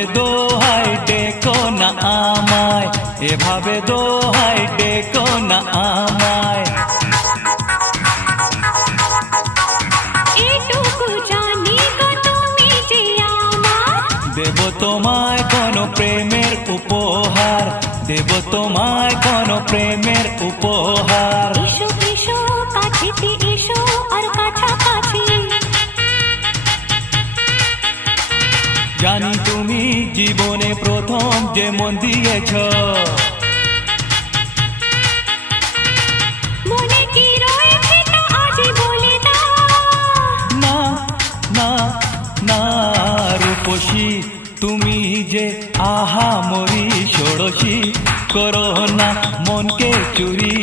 এভাবে দোহাই ডেকো না আমায়, এভাবে দোহাই ডেকো না আমায়। এটুকু জানি গো তুমি যে আমার, দেব তোমায় কোনো প্রেমের উপহার, দেব তোমায় কোনো প্রেমের উপহার। এসো এসো কাছেতে এসো আর কাছাকাছি, জানি তুমি জীবনে প্রথম যে মন দিয়েছ, মনে কি রয়েছে তা আজই বলে দাও। না না না রূপসী, তুমি যে আহা মরি ষোড়শী, করো না মনকে চুরি